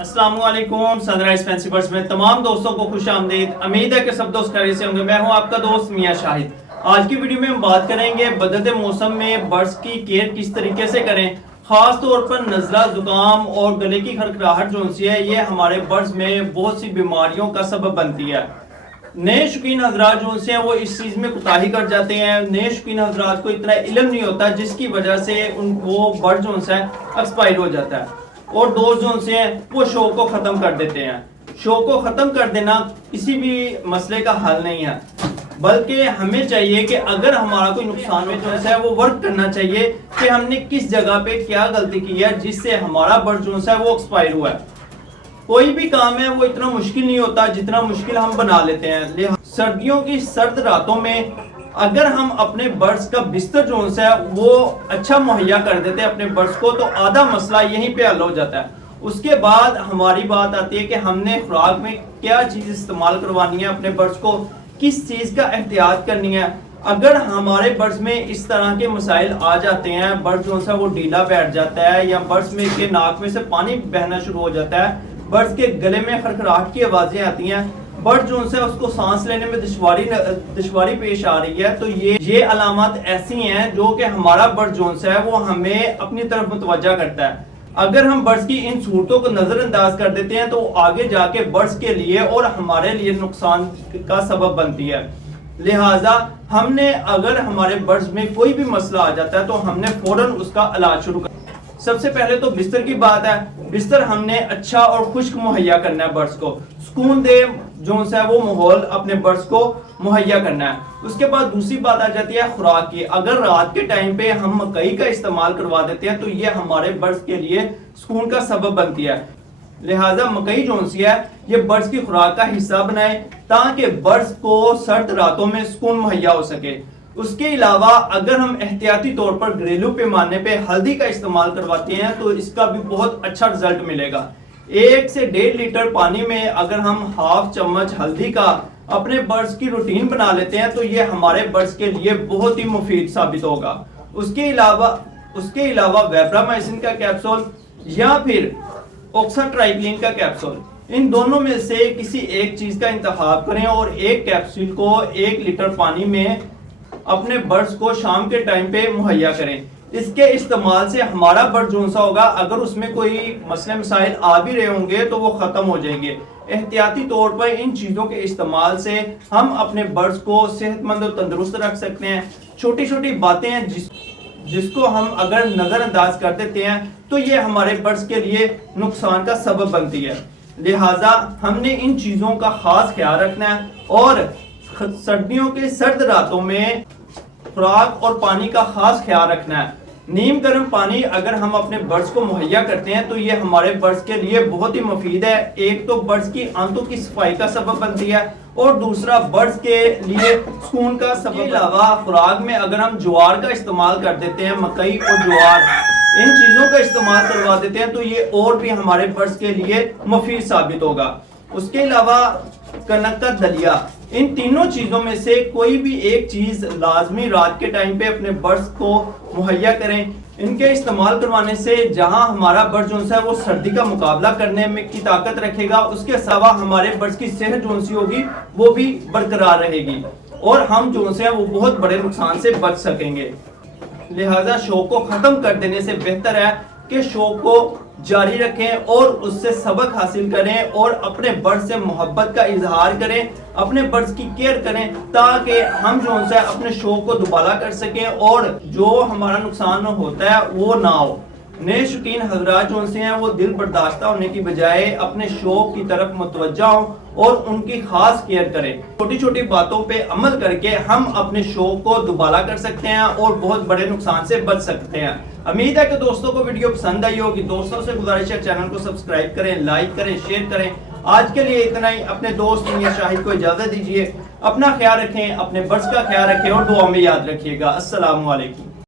अस्सलाम वालेकुम। Sunrise fancy birds में तमाम दोस्तों को खुश आमदीद। उम्मीद है कि सब दोस्त खैरियत से होंगे। मैं हूं आपका दोस्त मियां शाहिद। आज की वीडियो में हम बात करेंगे बदलते मौसम में बर्ड्स की केयर किस तरीके से करें। खास तौर पर नज़ला, जुकाम और गले की खरखराहट जो है ये हमारे बर्ड्स में बहुत सी बीमारियों का सबब बनती है। नए शौकीन हजरात जो हैं वो इस चीज़ में कोताही कर जाते हैं। नए शौकीन हजरात को इतना इल्म नहीं होता, जिसकी वजह से वो बर्ड जो है एक्सपायर हो जाता है और दोस्त जो से वो शो को ख़त्म कर देते हैं। शो को ख़त्म कर देना किसी भी मसले का हल नहीं है, बल्कि हमें चाहिए कि अगर हमारा कोई नुकसान में जो है वो वर्क करना चाहिए कि हमने किस जगह पे क्या गलती की है जिससे हमारा बर्ड जो है वो एक्सपायर हुआ है। कोई भी काम है वो इतना मुश्किल नहीं होता जितना मुश्किल हम बना लेते हैं। सर्दियों की सर्द रातों में अगर हम अपने बर्ड्स का बिस्तर जो है वो अच्छा मुहैया कर देते हैं अपने बर्ड्स को, तो आधा मसला यहीं पे हल हो जाता है। उसके बाद हमारी बात आती है कि हमने खुराक में क्या चीज़ इस्तेमाल करवानी है, अपने बर्ड्स को किस चीज़ का एहतियात करनी है। अगर हमारे बर्ड्स में इस तरह के मसाइल आ जाते हैं, बर्ड जो है वो ढीला बैठ जाता है या बर्ड्स में के नाक में से पानी बहना शुरू हो जाता है, बर्ड्स के गले में खड़खड़ाहट की आवाज़ें आती हैं, बर्ड जो है उसको सांस लेने में दुश्वारी पेश आ रही है, तो ये अलामत ऐसी हैं जो कि हमारा बर्ड जो है वो हमें अपनी तरफ मुतवज्जा करता है। अगर हम बर्ड्स की इन सूरतों को नज़रअंदाज कर देते हैं तो आगे जाके बर्ड्स के लिए और हमारे लिए नुकसान का सबब बनती है। लिहाजा हमने अगर हमारे बर्ड्स में कोई भी मसला आ जाता है तो हमने फौरन उसका इलाज शुरू कर। सबसे पहले तो बिस्तर की बात है। बिस्तर हमने अच्छा और खुश्क मुहैया करना है, बर्ड्स को सुकून दे जो है वो माहौल अपने बर्ड्स को मुहैया करना है। उसके बाद दूसरी बात आ जाती है खुराक की। अगर रात के टाइम पे हम मकई का इस्तेमाल करवा देते हैं तो ये हमारे बर्ड्स के लिए सुकून का सबब बनती है। लिहाजा मकई जो है ये बर्ड्स की खुराक का हिस्सा बनाए ताकि बर्ड्स को सर्द रातों में सुकून मुहैया हो सके। उसके अलावा अगर हम एहतियाती तौर पर घरेलू पैमाने पे हल्दी का इस्तेमाल करवाते हैं तो इसका भी बहुत अच्छा रिजल्ट मिलेगा। 1 से 1.5 लीटर पानी में अगर हम हाफ चम्मच हल्दी का अपने बर्ड्स की रूटीन बना लेते हैं तो ये हमारे बर्ड्स के लिए बहुत ही मुफीद साबित होगा। उसके अलावा वेब्रामाइसिन का कैप्सूल या फिर ऑक्साट्राइक्लिन का कैप्सूल, इन दोनों में से किसी एक चीज का इंतखाब करें और एक कैप्सूल को 1 लीटर पानी में अपने बर्ड्स को शाम के टाइम पे मुहैया करें। इसके इस्तेमाल से हमारा बर्ड जो सा होगा, अगर उसमें कोई मसले मसाइल आ भी रहे होंगे तो वो खत्म हो जाएंगे। एहतियाती तौर पर इन चीजों के इस्तेमाल से हम अपने बर्ड्स को सेहतमंद और तंदुरुस्त रख सकते हैं। छोटी छोटी बातें हैं जिसको हम अगर नजरअंदाज कर देते हैं तो ये हमारे बर्ड्स के लिए नुकसान का सबब बनती है। लिहाजा हमने इन चीजों का खास ख्याल रखना है और सर्दियों के सर्द रातों में खुराक और पानी का खास ख्याल रखना है। नीम गर्म पानी अगर हम अपने बर्ड्स को मुहैया करते हैं तो ये हमारे बर्ड्स के लिए बहुत ही मुफीद है। एक तो बर्ड्स की आंतों की सफाई का सबब बनती है और दूसरा बर्ड्स के लिए सुकून का सबब। के अलावा खुराक में अगर हम ज्वार का इस्तेमाल कर देते हैं, मकई और ज्वार इन चीजों का इस्तेमाल करवा देते हैं तो ये और भी हमारे बर्ड्स के लिए मुफीद साबित होगा। उसके अलावा कनक का दलिया, इन तीनों चीजों में से कोई भी एक चीज लाजमी रात के टाइम पे अपने बर्ड्स को मुहैया करें। इनके इस्तेमाल करवाने से जहां हमारा बर्ड जो है वो सर्दी का मुकाबला करने में की ताकत रखेगा, उसके अलावा हमारे बर्ड्स की सेहत जो सी होगी वो भी बरकरार रहेगी और हम जो है वो बहुत बड़े नुकसान से बच सकेंगे। लिहाजा शो को खत्म कर देने से बेहतर है कि शो को जारी रखें और उससे सबक हासिल करें और अपने बर्ड से मोहब्बत का इजहार करें, अपने बर्ड्स की केयर करें ताकि हम जो है अपने शो को दुबारा कर सकें और जो हमारा नुकसान होता है वो ना हो। नए शौकीन हजरात जो हैं वो दिल बर्दाश्ता होने की बजाय अपने शो की तरफ मुतवज्जा हों और उनकी खास केयर करें। छोटी छोटी बातों पे अमल करके हम अपने शो को दुबारा कर सकते हैं और बहुत बड़े नुकसान से बच सकते हैं। उम्मीद है कि दोस्तों को वीडियो पसंद आई होगी। दोस्तों से गुजारिश है चैनल को सब्सक्राइब करें, लाइक करें, शेयर करें। आज के लिए इतना ही। अपने दोस्त मियां शाहिद को इजाजत दीजिए। अपना ख्याल रखें, अपने बर्ड्स का ख्याल रखें और दुआ में याद रखिएगा। अस्सलाम वालेकुम।